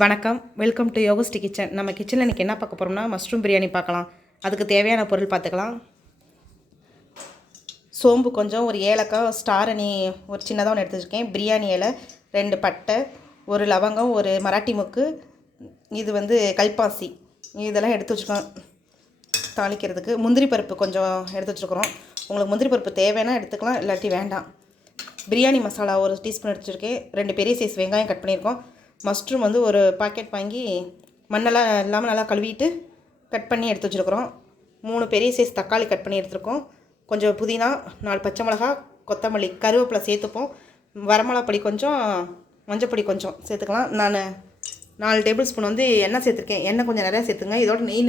வணக்கம். Welcome to யோகஸ்டி kitchen நம்ம கிச்சனில் இன்றைக்கி என்ன பார்க்க போகிறோம்னா மஷ்ரூம் பிரியாணி பார்க்கலாம். அதுக்கு தேவையான பொருள் பார்த்துக்கலாம். சோம்பு கொஞ்சம் ஒரு ஏலக்காய் ஸ்டார் அணி ஒரு சின்னதாக ஒன்று எடுத்து வச்சுருக்கேன். பிரியாணி இலை ரெண்டு பட்டை ஒரு லவங்கம் ஒரு மராட்டி முக்கு இது வந்து கல்பாசி. இதெல்லாம் எடுத்து வச்சுருக்கோம். தாளிக்கிறதுக்கு. முந்திரி பருப்பு கொஞ்சம் எடுத்து வச்சுருக்குறோம். உங்களுக்கு முந்திரி பருப்பு தேவைன்னா எடுத்துக்கலாம் இல்லாட்டி வேண்டாம். பிரியாணி மசாலா ஒரு டீஸ்பூன் எடுத்துருக்கேன் வச்சுருக்கேன். ரெண்டு பெரிய சைஸ் வெங்காயம் கட் பண்ணியிருக்கோம். மஷ்ரூம் வந்து ஒரு பாக்கெட் வாங்கி மண்ணெல்லாம் இல்லாமல் நல்லா கழுவிட்டு கட் பண்ணி எடுத்து வச்சுருக்குறோம். மூணு பெரிய சைஸ் தக்காளி கட் பண்ணி எடுத்துருக்கோம். கொஞ்சம் புதினா நாலு பச்சை மிளகா கொத்தமல்லி கருவேப்பிலை சேர்த்துப்போம். வரமிளகா பொடி கொஞ்சம் மஞ்சப்பொடி கொஞ்சம் சேர்த்துக்கலாம். நான் நாலு டேபிள் ஸ்பூன் வந்து எண்ணெய் சேர்த்துருக்கேன். எண்ணெய் கொஞ்சம் நிறையா சேர்த்துங்க. இதோட நெய்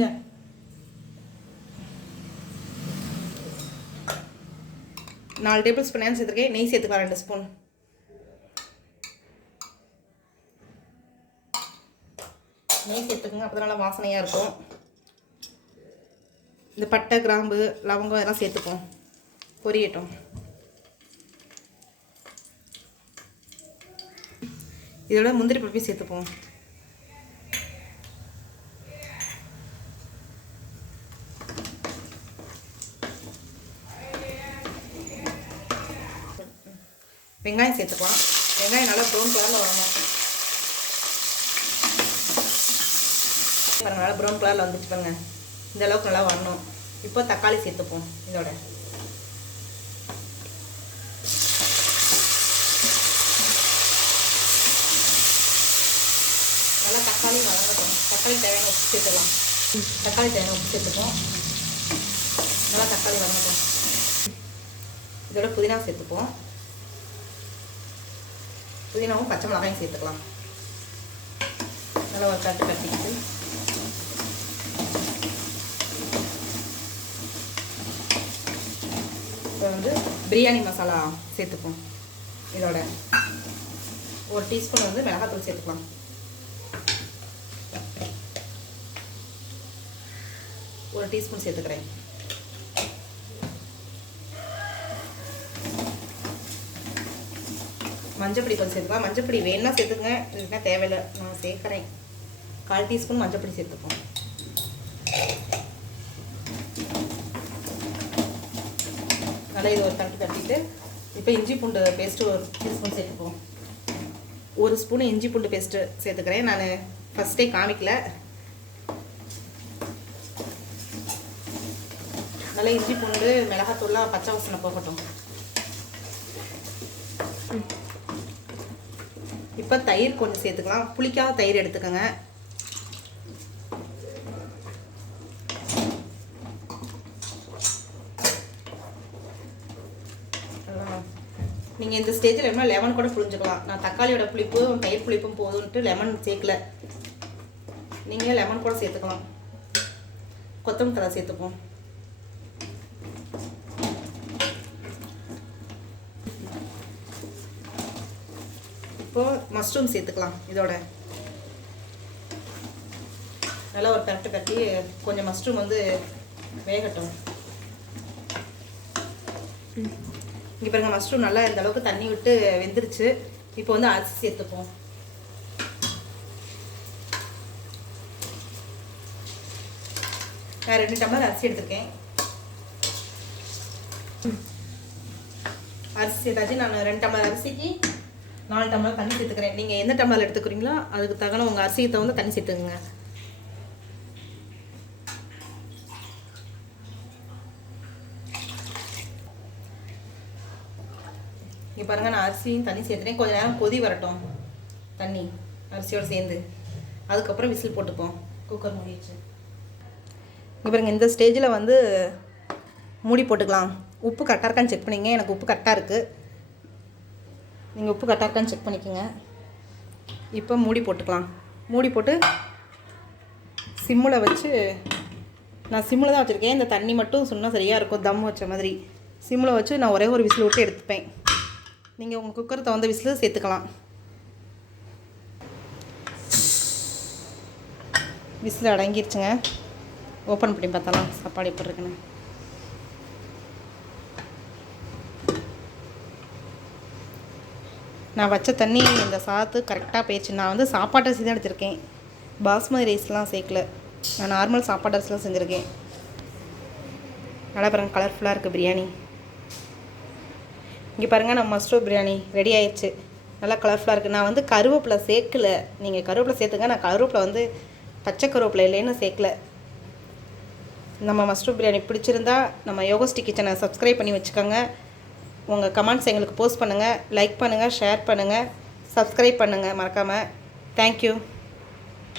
நாலு டேபிள் ஸ்பூன் சேர்த்துருக்கேன். நெய் சேர்த்துக்கலாம் ரெண்டு ஸ்பூன் நெய் சேர்த்துக்குங்க. அப்போ நல்லா வாசனையாக இருக்கும். இந்த பட்டை கிராம்பு லவங்கம் இதெல்லாம் சேர்த்துப்போம். பொரியட்டும். இதோட முந்திரி பருப்பையும் சேர்த்துப்போம். வெங்காயம் சேர்த்துக்கலாம். வெங்காயம் நல்லா ப்ரௌன் கலரில் வரணும். பாருங்கள் நல்லா ப்ரௌன் கலரில் வந்துச்சு பாருங்கள் இந்த அளவுக்கு நல்லா வரணும். இப்போ தக்காளி சேர்த்துப்போம் இதோட. நல்லா தக்காளி வதங்கட்டும். தக்காளி தேவையான உப்பு சேர்த்துக்கலாம். தக்காளி தேவையான உப்பு சேர்த்துப்போம். நல்லா தக்காளி வதங்கட்டும். இதோட புதினா சேர்த்துப்போம். புதினாவும் பச்சை மிளகாயும் சேர்த்துக்கலாம். நல்லா ஒரு கட்டு கட்டிக்கிட்டு. இப்போ வந்து பிரியாணி மசாலா சேர்த்துப்போம். இதோட ஒரு டீஸ்பூன் வந்து மிளகாத்தூள் சேர்த்துக்கலாம். ஒரு டீஸ்பூன் சேர்த்துக்கிறேன். மஞ்சப்பொடி கொஞ்சம் சேர்த்துக்கலாம். மஞ்சப்பொடி வேணும்னா சேர்த்துங்க இல்லைன்னா தேவையில்லை. நான் சேர்க்குறேன். கால் டீஸ்பூன் மஞ்சப்பொடி சேர்த்துப்போம். நல்லா இது ஒரு தட்டு தட்டிட்டு இப்போ இஞ்சி பூண்டு பேஸ்ட்டு ஒரு டீஸ்பூன் சேர்த்துப்போம் ஒரு ஸ்பூன் இஞ்சி பூண்டு பேஸ்ட்டு சேர்த்துக்கிறேன். நான் ஃபஸ்ட்டே காமிக்கல. நல்லா இஞ்சி பூண்டு மிளகாத்தூள்லாம் பச்சை வசனை போகட்டும். இப்போ தயிர் கொஞ்சம் சேர்த்துக்கலாம். புளிக்காத தயிர் எடுத்துக்கோங்க. நீங்கள் இந்த ஸ்டேஜில் வேணுமா லெமன் கூட புளிஞ்சுக்கலாம் நான் தக்காளியோட புளிப்பும் தயிர் புளிப்பும் போதும்ன்ட்டு லெமன் சேர்க்கல. நீங்கள் லெமன் கூட சேர்த்துக்கலாம். கொத்தமல்லி தலை சேர்த்துப்போம். இப்போது மஷ்ரூம் சேர்த்துக்கலாம் இதோட. நல்லா ஒரு கரெக்டு கட்டி கொஞ்சம் மஷ்ரூம் வந்து வேகட்டும். இங்கே பாருங்கள் மஷ்ரூம் நல்லா இந்த அளவுக்கு தண்ணி விட்டு வெந்துருச்சு. இப்போ வந்து அரிசி சேர்த்துப்போம். நான் ரெண்டு டம்ளர் அரிசி எடுத்திருக்கேன். அரிசி சேர்த்தாச்சு. நான் ரெண்டு டம்ளர் அரிசிக்கு நாலு டம்ளர் தண்ணி சேர்த்துக்கிறேன். நீங்கள் எந்த டம்ளர் எடுத்துக்கிறீங்களோ அதுக்கு தகுந்த உங்கள் அரிசிக்கு தகுந்த தண்ணி சேர்த்துக்குங்க. இங்கே பாருங்கள் நான் அரிசியும் தண்ணி சேர்த்துட்டேன். கொஞ்ச நேரம் கொதி வரட்டும். தண்ணி அரிசியோடு சேர்ந்து. அதுக்கப்புறம் விசில் போட்டுப்போம். குக்கர் மூடி வச்சு இங்கே பாருங்கள் இந்த ஸ்டேஜில் வந்து மூடி போட்டுக்கலாம். உப்பு கரெக்டாக இருக்கான்னு செக் பண்ணிங்க எனக்கு உப்பு கரெக்டாக இருக்குது நீங்கள் உப்பு கரெக்டாக இருக்கான்னு செக் பண்ணிக்கோங்க. இப்போ மூடி போட்டுக்கலாம். மூடி போட்டு சிம்மில் வச்சு நான் சிம்மில் தான் வச்சுருக்கேன். இந்த தண்ணி மட்டும் சொன்னால் சரியாக இருக்கும். தம் வச்ச மாதிரி. சிம்மில் வச்சு நான் ஒரே ஒரு விசில் விட்டு எடுத்துப்பேன். நீங்கள் உங்கள் குக்கரை தகுந்த விசில் சேர்த்துக்கலாம். விசில் அடங்கிருச்சுங்க. ஓப்பன் பண்ணி பார்த்தலாம். சாப்பாடு எப்படி இருக்குன்னு. நான் வச்ச தண்ணி இந்த சாத்து கரெக்டாக போயிடுச்சு நான் வந்து சாப்பாட்டு அரிசி தான் எடுத்திருக்கேன். பாஸ்மதி ரைஸ்லாம் சேர்க்கல. நான் நார்மல் சாப்பாடு அரிசிலாம் செஞ்சுருக்கேன். நல்லா பாருங்கள் கலர்ஃபுல்லாக இருக்குது பிரியாணி. இங்கே பாருங்கள் நம்ம மஸ்ரூம் பிரியாணி ரெடி ஆயிடுச்சு நல்லா கலர்ஃபுல்லாக இருக்குது நான் வந்து கருவேப்பிலை சேர்க்கல. நீங்கள் கருவேப்பிலை சேர்த்துங்க. நான் கருவேப்பிலை வந்து பச்சை கருவேப்பிலை இல்லைன்னு சேர்க்கல. நம்ம மஸ்ரூம் பிரியாணி பிடிச்சிருந்தா நம்ம யோகஸ்டி கிச்சனை சப்ஸ்கிரைப் பண்ணி வச்சுக்கோங்க. உங்கள் கமெண்ட்ஸ் எங்களுக்கு போஸ்ட் பண்ணுங்கள் லைக் பண்ணுங்கள் ஷேர் பண்ணுங்கள் சப்ஸ்கிரைப் பண்ணுங்கள் மறக்காமல் தேங்க்யூ